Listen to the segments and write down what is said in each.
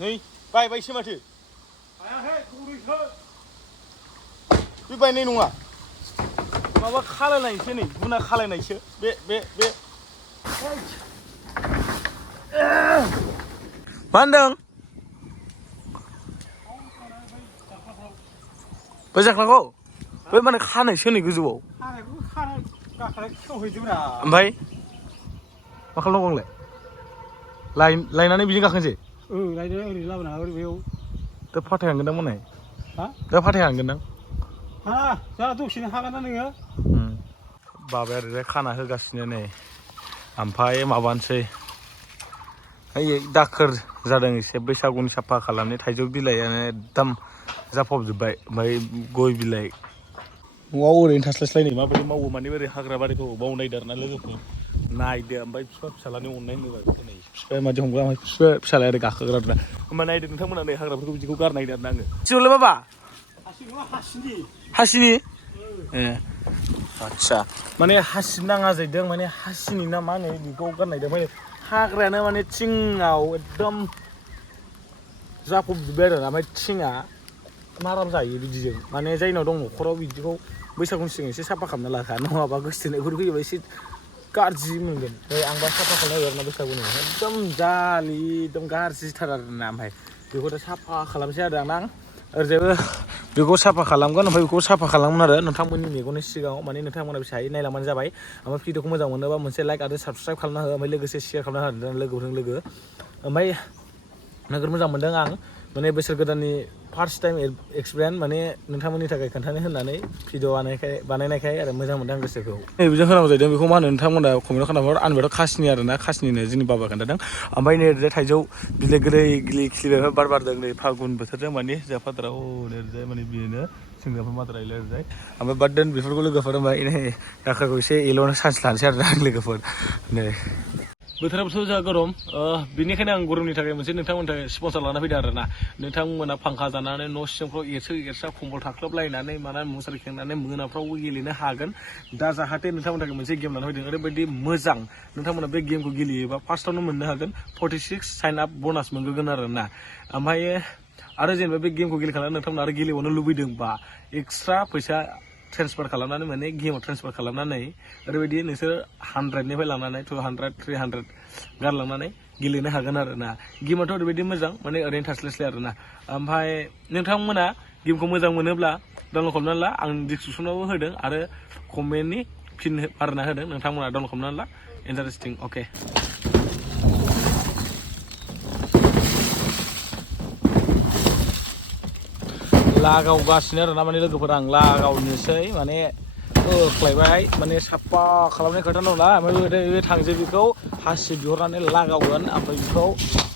नै बायबायसो माथो हायाखै गुरैसो बे बायनाय नङा माबा खालायनायसो नै गुना खालायनायसो बे मा होनदों बै जाख्लाखौ बै माने खानायसो नै गोजौआव खानायखौ खानाय गाख्लाय खेवहैदोब्रा ओमफ्राय मा खालामनांगौ आंलाय लायनानै बिजों गाखोनोसै लायदो ओरै लाबोना ओरै बेयाव दा फाथायहांगोन दां मोनाय हा दा फाथायहांगोन दां हा जा दसेनो हागोन ना नोङो बाबाया ओरैजाय खाना होगासिनो नै ओमफ्राय माबानोसै ओइ दाखोर जादों एसे बैसागुनि साफा खालामनाय थाइजौ बिलाइयानो एकदम जाफबजोब्बाय ओमफ्राय गय बिलाइ न'आव ओरैनो थास्लायस्लाय नै माबायदि मावो माने ओरै हाग्रा बारिखौ बावनो नायदो आरोना लोगोफोर नायदो ओमफ्राय बिफा फिसालानि अननाय होनोबा नै बिफाया मादि हमग्रा ओमफ्राय फिसालाया ओरै गाखोग्रा आरोना होमबा नायदो नोंथांमोना नै हाग्राफोरखौ बिदिखौ गारनायदो आरोना आङो सिबोलै बाबा हासिनि ए आदसा माने हासिब नाङा जाहैदों माने हासिनि ना मा होनो बेखौ गारनायदों माने हाग्रायानो माने थिङाव एकदम जाफबजोब्बाय आरो ओमफ्राय थिङा माराम जायो बिदिजों माने जायनाव दं न'खराव बिदिखौ बैसागुनि सिगां एसे साफा खालामना लाखा नङाबा गोसथोनायफोर फैयोबा एसे गाज्रि मोनगोन ओमफ्राय आंबा साफा खालामनो आरोना बैसागुनि एकदम जालि एकदम गाज्रिथार आरोना ओमफ्राय बेखौ दा साफा खालामसै आरो आं ओरैजायबो बेखौ साफा खालामगोन ओमफ्राय बेखौ साफा खालामगोन आरो नोंथांमोननि मेगननि सिगाङाव माने नोंथांमोना बेसेहाय नायलांबानो जाबाय ओमफ्राय भिडिअखौ मोजां मोनोबा मोनसे लाइक आरो साबसक्राइब खालामना हो ओमफ्राय लोगोसे शेयार खालामना हो लोगोफोरजों लोगो ओमफ्राय नोगोद मोजां मोनदों आं माने बोसोर गोदाननि फार्स्ट टाइम एक्सपिरियेन्स माने नोंथांमोननि थाखाय खोन्थानो होननानै भिडिअ बानायनायखाय आरो मोजां मोनदों आं गोसोखौ नैबेजों होनांगौ जाहैदों बेखौ मा होनो नोंथांमोना कमेन्टआव खोन्थाहर आंनिबाथ' खासिनि आरोना खासिनिनो जोंनि बाबा खोन्थादों ओमफ्राय नै ओरैजाय थाइजौ बिलाइ गोरलै गोरलै खिलिबाय बारदों नै फागुन बोथोरजों माने जोंहा फादाराव ओरैजाय माने बेनो सेंग्राफोर मादार रायलाय ओरैजाय ओमफ्राय बाद दोन बेफोरखौ लोगोफोर ओमफ्राय दाखोरखौ एसे एल'नो चान्स लानोसै आरोना आं लोगोफोर नै बोथोराबोथ' जोंहा गरम बेनिखायनो आं गरमनि थाखाय मोनसे नोंथांमोननि थाखाय स्पन्सर लाना फैदों आरोना नोंथांमोना फांखा जानानै न' सिंफ्राव एरसा खम्बल थाख्लोबलायनानै मानानै मुसारि खेंनानै मोनाफ्रावबो गेलेनो हागोन दा जाहाथे नोंथांमोननि थाखाय मोनसे गेम लाना फैदों ओरैबायदि मोजां नोंथांमोना बे गेमखौ गेलेयोबा फार्स्टआवनो मोननो हागोन 46 साइन आप बनास मोनगोन आरोना ओमफ्राय आरो जेनेबा बे गेमखौ गेलेखांनानै नोंथांमोना आरो गेलेबावनो लुबैदोंबा एक्सट्रा फैसा ट्रेन्सफार खालामनानै माने गेमाव ट्रेन्सफार खालामनानै ओरैबायदि नोंसोर 100निफ्राय लानानै 200 300 गारलांनानै गेलेनो हागोन आरोना गेमाथ' ओरैबायदि मोजां माने ओरैनो थास्लायस्लाय आरोना ओमफ्राय नोंथांमोना गेमखौ मोजां मोनोब्ला डाउनलड खालामनानै ला आं डिसक्रिपसनावबो होदों आरो कमेन्टनि फिन बारना होदों नोंथांमोना डाउनलड खालामनानै ला इन्टारेस्टिं अके लागावगासिनो आरोना माने लोगोफोर आं लागावनोसै माने होख्लायबाय माने साफा खालामनाय खोथा दंना ओमफ्राय बे थांजो बेखौ हासिब बिहरनानै लागावगोन ओमफ्राय बेखौ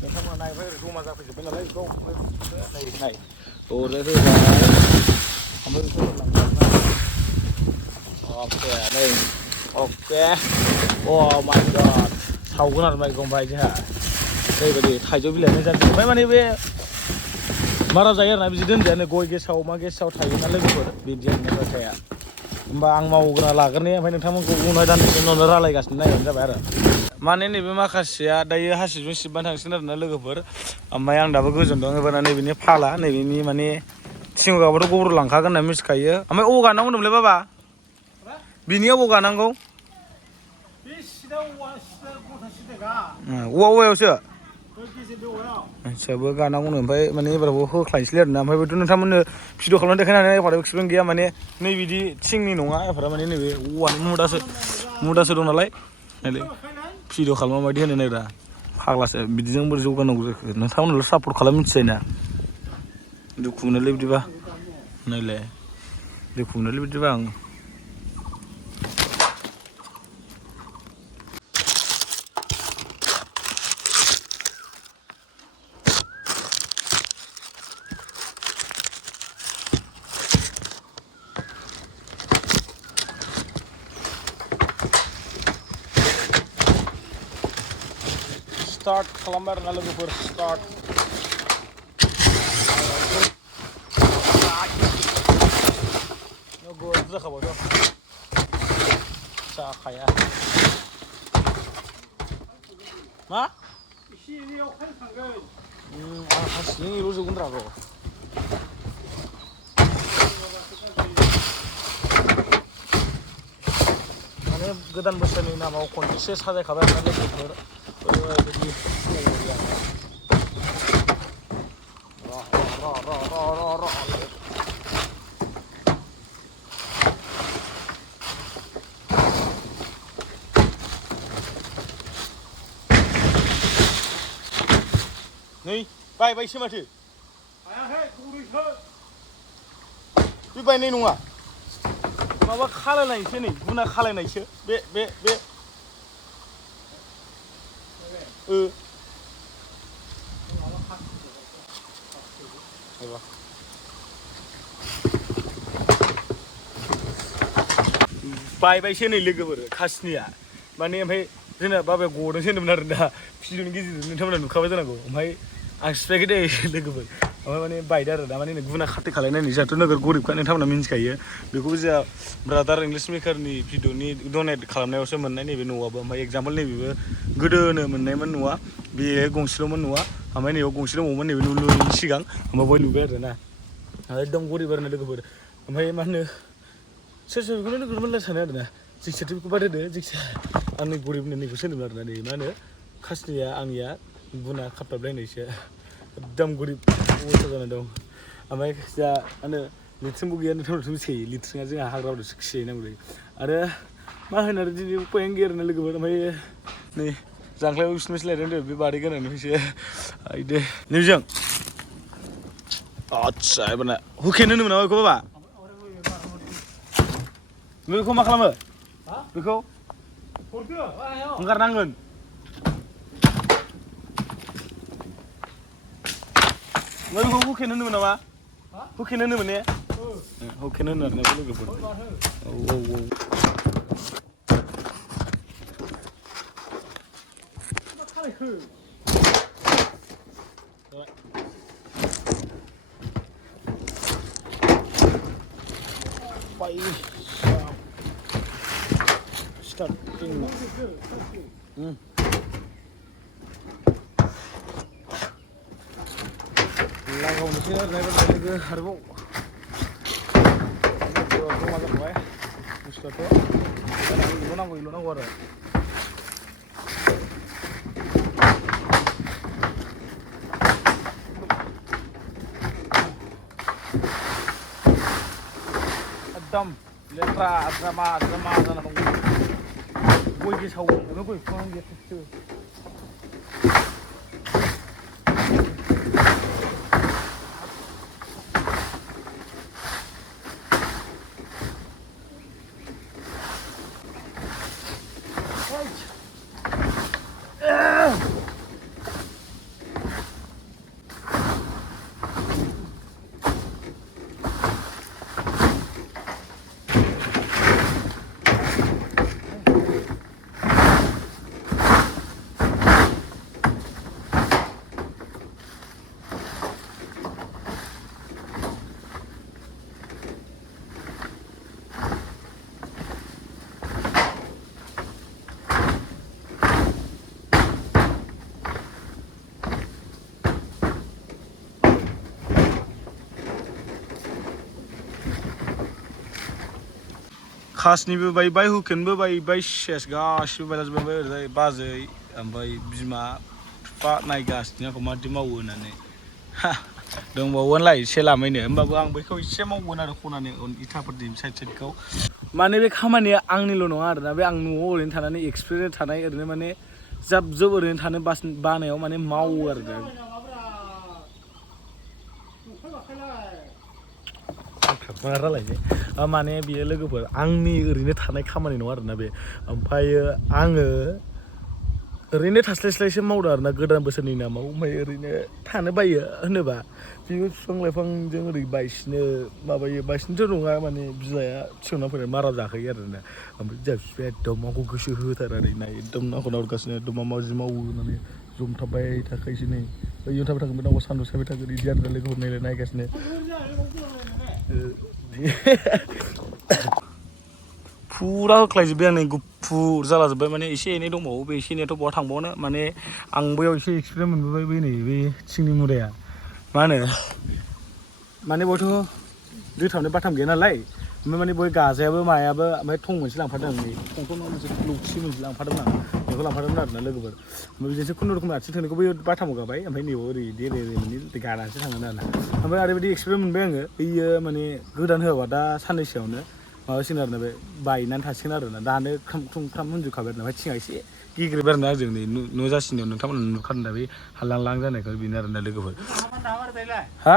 नोंथांमोना नायबाय ओरै जमा जाफैजोब्बाय नालाय बेखौ नाय ओरै होबाय ओमफ्राय बेखौ अके नै अके अ माय गड सावगोन आरो माइखौ ओमफ्राय जोंहा ओरैबायदि थाइजौ बिलाइनो जानोसै ओमफ्राय माने बे मारा जायो आरोना बिदि दोनजायानो गय गेसाव मा गेसाव थायोना लोगोफोर बिदि आरोना खोथाया होमबा आं मावग्रा लाग्रोनि ओमफ्राय नोंथांमोनखौ उनाव दानदिसे उनावनो रायलायगासिनो नायबानो जाबाय आरो माने नैबे माखासेया दायो हासिबजों सिबबानो थांसिगोन आरोना लोगोफोर ओमफ्राय आं दाबो गोजोन दं एबार नैबेनि फाला नैबेनि माने थिं गाबाथ' गब्र लांखागोन होनना मिथिखायो ओमफ्राय अबाव गानांगौ होनदोंमोनलै बाबा बिनि अबाव गानांगौ बे सिदा औवा सिदा गथा सिदागा औवायावसो गेजेर औवायाव मानसियाबो गानांगौनो ओमफ्राय माने एबारावबो होख्लायनोसैलै आरोना ओमफ्य बेथ' नोंथांमोननो भिडिअ खालामनानै देखायनो हानाय एफाराब एक्सपिरियेन्स गैया माने नै बिदि थिंनि नङा एफाराब माने नैबे औवानि मुदासो दं नालाय नायलाय भिडिअ खालामबा माबायदि होनो नागिरा फाग्लासो बिदिजों बोरै जौगानांगौ जाखो नोंथांमोनाल' सापर्ट खालामनो मिथिजायोना दुखु मोनोलै बिदिबा नायलाय दुखु मोनोलै बिदिबा आं स्टार्ट खालामबाय आरोना लोगोफोर स्टार्ट नोगोद जाखाबायथ' जाखाया मा एसे एनैयाव खालामखांगोन आं हासिंल' जोबगोन रा र' माने गोदान बोसोरनि नामाव खनसे साजायखाबाय आरोना लोगोफोर ओरैबायदि नै बायबायसो माथो हायाखै गुरैसो बे बायनाय नङा माबा खालायनायसो नै गुना खालायनायसो बे बायबायसो नै लोगोफोर खासिनिया माने ओमफ्राय जोंना बाबाया गदोंसो होनदोंमोन आरो दा भिडिअनि गेजेरजों नोंथांमोना नुखाबाय जानांगौ ओमफ्राय आं सिफायखै दे लोगोफोर ओमफ्राय माने बायदों आरो दा माने गुना खाथि खालायनायनि जोंहाथ' नोगोर गरिबखा नोंथांमोना मिन्थिखायो बेखौबो जोंहा ब्रादार इंलिश मेकारनि भिडिअनि डनेट खालामनायावसो मोननाय नैबे न'आबो ओमफ्राय एगजाम्पल नैबेबो गोदोनो मोननायमोन न'आ बे गंसेल'मोन न'आ ओमफ्राय नैबेयाव गंसे दंबावोमोन नैबे न' लुयैनि सिगां ओमफ्राय बय लुबाय आरो ना एकदम गरिब आरो ना लोगोफोर ओमफ्राय मा होनो सोर बेखौनो लोगो मोनला सानो आरो ना जिखिजाया बेखौ बाद होदो जिखिजाया आंनि गरिब होननायखौ सोलोंदों आरो ना नै मा होनो खासिनिया आंनिया गुना खाबथाबलायनायसो एकदम गरिब अबस्था जाना दं ओमफ्राय जा मा होनो लिट्रिंबो गैया नोंथांमोनथ' मिथिखायो लिट्रिंआ जोंहा हाग्रा बारियावसो खिहैनांगौ जायो आरो मा होनो आरो दिनै उपायानो गैया आरो ना लोगोफोर ओमफ्राय नै जांख्लायाव बिसिनिफ्रायसो लायदों बे बादै गोनांनिफ्रायसो आइदे नैजों आदसा एबारना हुकेन होनोमोन नामा बेखौ बाबा बेखौ मा खालामो बेखौ ओंखारनांगोन बेखौ हुकेन होनोमोन नामा हुकेन होनोमोन ने हुकेन होनो आरोना लोगोफोर औ starting लागावनोसै आरोना लोगो आरोबाव जमा जाखाबाय बुस्थुआथ' नांगौ आरो एकदम लेथ्रा जमा जाना दं गय गेसाव गय बिफां गेसावसो खासनिबो बायबाय हुकेनबो बायबाय सेस गासिबो बायलाजोबबाय ओरैजाय बाजै ओमफ्राय बिमा बिफा नायगासिनो आंखौ माबायदि मावो होननानै दंबावोलाय एसे लामैनो होमबाबो आं बैखौ एसे मावगोन आरो खनानि इथाफोरनि साइडखौ माने बे खामानिया आंनिल' नङा आरोना बे आं न'आव ओरैनो थानानै एक्सपिरियेन्स थानाय ओरैनो माने जाब ओरैनो थानो बानायाव माने मावो आरो दा रायलायनो माने बियो लोगोफोर आंनि ओरैनो थानाय खामानि नङा आरोना बे ओमफ्रायो आङो ओरैनो थास्लायस्लायसो मावदों आरोना गोदान बोसोरनि नामाव ओमफ्राय ओरैनो थानो बायो होनोबा बेबो बिफां लाइफांजों ओरै बायसिनोथ' नङा माने बिलाइआ थिखांना फैनानै मारा जाखायो आरोना ओमफ्राय जोंहा बिफाया एकदम आंखौ गोसो होथारनानै नाय एकदम आंखौ नाहरगासिनो एकदम माबायदि मावो होननानै जमथाबबाय थाखायोसो नै ओइयाव थाबाय थागोन नांगौ सान्दुं सायबाय थागोन बिदि आरोना लोगोफोर नायगासिनो फुरा होख्लायजोब्बाय आं नै गुफुर जालाजोब्बाय माने एसे एनै दंबावो बे एसे एनैयाथ' बहा थांबावनो माने आं बैयाव एसे एक्सपिरियेन्स मोनबोबाय बै नै बे थिंनि मुराया मा होनो माने बयथ' दैथावनो बाथाम गैया नालाय ओमफ्राय माने बय गाजायाबो मायाबो ओमफ्राय थं मोनसे लांफादों आं नै थंथ' मोनसे लौथि मोनसे लांफादोंमोन आं बेखौ लांफादोंमोन आरोना लोगोफोर ओमफ्राय बिदिनोसो खुनुरुखुम आथिं थोंनैखौ बै बाथामाव गाबाय ओमफ्राय नैबाव ओरै देरै माने गानानैसो थांगोन आरोना ओमफ्राय ओरैबायदि एक्सपिरियेन्स मोनबाय आङो बैयो माने गोदान होआबा दा साननैसोआवनो माबासिगोन आरोना बे बायनानै थासिगोन आरोना दानो ख्राम होनजोबखाबाय आरोना ओमफ्राय थिङा एसे गिग्रेबाय आरोना जों नै न' जासिनायाव नोंथांमोना नुखादों दा बे हालां जानायखौ बेनो आरोना लोगोफोर हा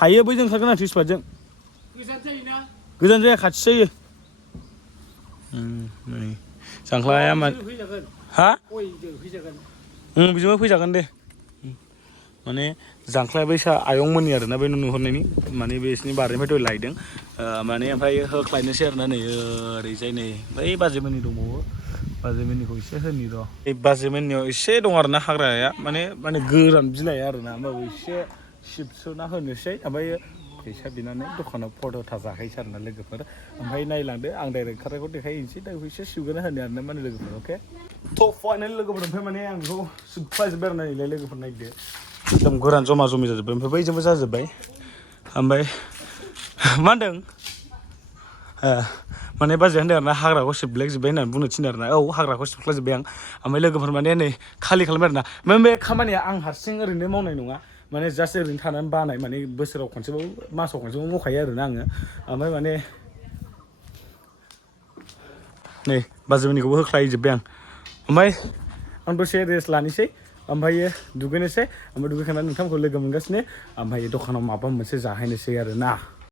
हायो बैजों ओंखारगोन आं थ्रिसपातजों गोजान जाया खाथि जायो नै जांख्लाया मा हा बेजोंबो फैजागोन दे माने जांख्लाया बैसा आयंमोननि आरोना बे नुहुरनायनि माने बिसिनि बारिनिफ्राय दहाय लायदों माने ओमफ्राय होख्लायनोसै आरोना नै ओरैजाय नै बै बाजैमोननि दंबावो बाजैमोननिखौ एसे होनि र' बाजैमोननियाव एसे दं आरोना हाग्राया माने गोरान बिलाइ आरोना होमबाबो एसे सिबसोना होनोसै ओमफ्राय फैसा बिनानै दखानाव फट'था जाहैसै आरोना लोगोफोर ओमफ्राय नायलांदो आं डाइरेक्ट खारनायखौ देखायहैनोसै दा फैसा सिबगोना होनो आरोना माने लोगोफोर अके थ' फाइनालि लोगोफोर ओमफ्राय माने आं बेखौ सिबफाजोब्बाय आरोना नैलाय लोगोफोर नायदो एकदम गोरान जमा जमि जाजोब्बाय ओमफ्राय बैजोंबो जाजोब्बाय ओमफ्राय मा होनदों माने बाजैया होनदों आरोना हाग्राखौ सिबलायजोब्बाय होननानै बुंनो थिनदों आरोना औ हाग्राखौ सिबख्लाजोब्बाय आं ओमफ्राय लोगोफोर माने नै खालि खालामबाय आरोना ओमफ्राय बे खामानिया आं हारसिं ओरैनो मावनाय नङा माने जास्ट ओरैनो थानानै बानाय माने बोसोराव खनसेबाबो मासाव खनसेबाबो मावखायो आरोना आङो ओमफ्राय माने नै बाजैमोननिखौबो होख्लायजोब्बाय आं ओमफ्राय आं दसे रेस्ट लानोसै ओमफ्रायो दुगैनोसै ओमफ्राय दुगैखांनानै नोंथांमोनखौ लोगो मोनगासिनो ओमफ्राय दखानाव माबा मोनसे जाहैनोसै आरोना